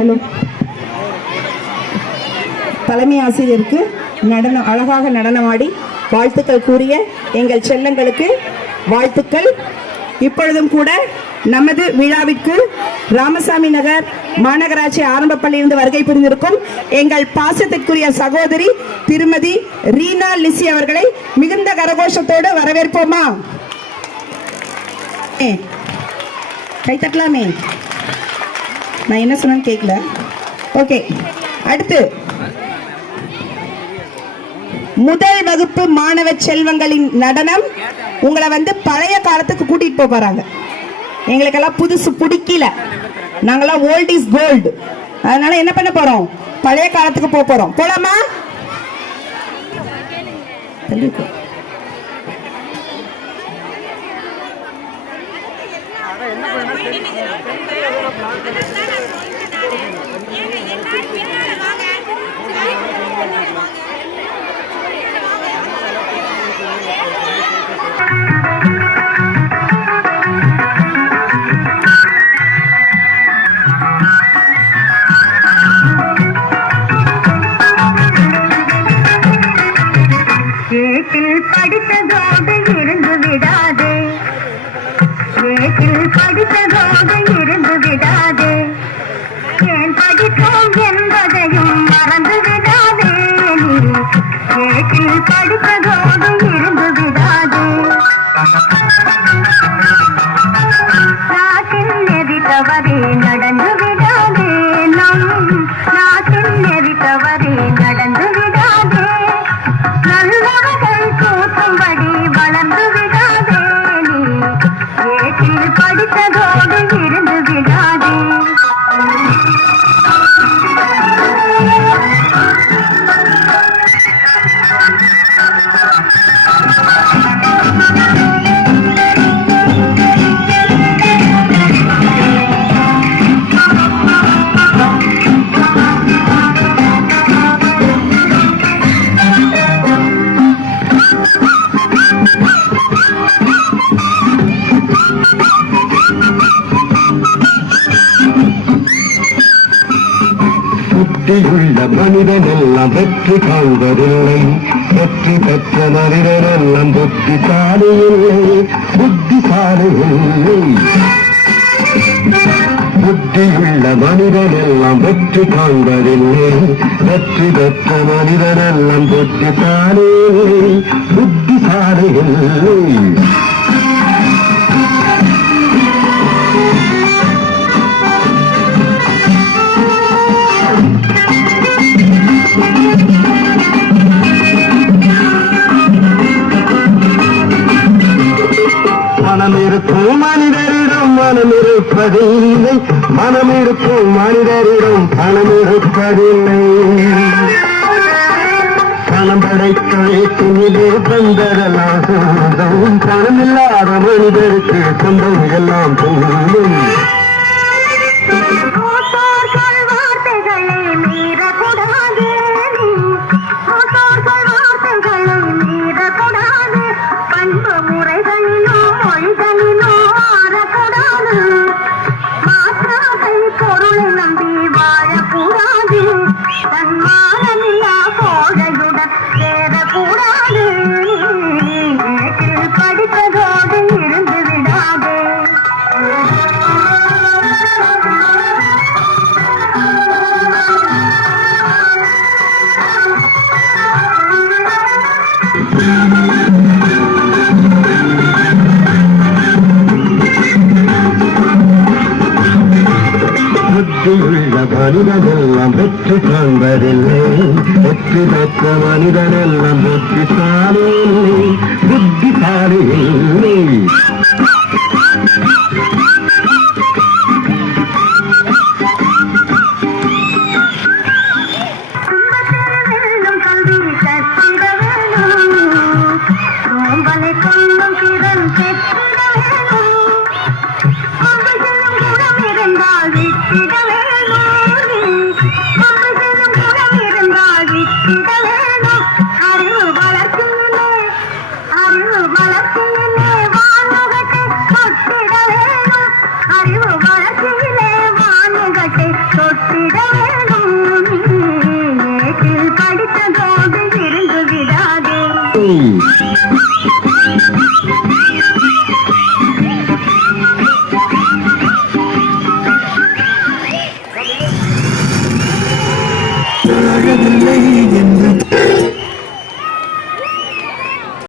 Hello. தலைமை ஆசிரியருக்கு அழகாக நடனமாடி வாழ்த்துக்கள் கூறிய எங்கள் செல்லங்களுக்கு வாழ்த்துக்கள். இப்பொழுதும் கூட நமது விழாவிற்கு ராமசாமி நகர் மாநகராட்சி ஆரம்ப பள்ளியிலிருந்து வருகை புரிந்திருக்கும் எங்கள் பாசத்திற்குரிய சகோதரி திருமதி ரீனா லிசி அவர்களை மிகுந்த கரகோஷத்தோடு வரவேற்போமா? கைத்தட்டலாமே. நான் என்ன சொன்னேன்னு கேட்கல. ஓகே, அடுத்து முதல் வகுப்பு மாணவ செல்வங்களின் நடனம். உங்களை பழைய காலத்துக்கு கூட்டிட்டு போறாங்க. எங்களுக்கெல்லாம் புதுசு பிடிக்கல, நாங்கெல்லாம் ஓல்ட் இஸ் கோல்டு. அதனால என்ன பண்ண போறோம்? பழைய காலத்துக்கு போறோம். போலாமா? படித்ததோடு இருந்து விடாதே, ஏட்டில் படித்ததோடு இருந்து விடாதே, ஏன் படித்தோம் என்பதையும் மறந்து விடாதே. நீ ஏட்டில் படித்ததோடு இருந்து விடாதே. நாட்டின் நெறி தவறி நடந்து விடாதே, நம் நாட்டின் நெறி தவறி நடந்து விடாதே. நல்லவர்கள் கூட்டும்படி வளர்ந்து விடாதே. நீ ஏட்டில் படித்ததோடு இருந்து விடாதே. புத்தியுள்ள மனிதனெல்லாம் வெற்றி காண்பதில்லை, வெற்றி பெற்ற மனிதனெல்லாம் புத்திசாலி இல்லை, புத்திசாலி இல்லை. புத்தியுள்ள மனிதனெல்லாம் வெற்றி காண்பதில்லை, வெற்றி பெற்ற மனிதனெல்லாம் புத்திசாலி இல்லை, புத்திசாலி இல்லை. மனம் இருக்கும் மனிதரிடம் மனம் இருப்பதில்லை, மனம் இருக்கும் மனிதரிடம் பணம் இருப்பதில்லை. பணம் படைத்த வீட்டினிலே வந்ததெல்லாம் சொந்தம், பணம் இல்லாத மனிதருக்கு சொந்தம் எல்லாம் சொல்லும். புத்தியுள்ள மனிதனெல்லாம் வெற்றி காண்பதில்லை, வெற்றி பெற்ற மனிதனெல்லாம் புத்திசாலி இல்லை, புத்திசாலி இல்லை. அறிவு வளர்ச்சியிலே வாழ்வு அழகில்லை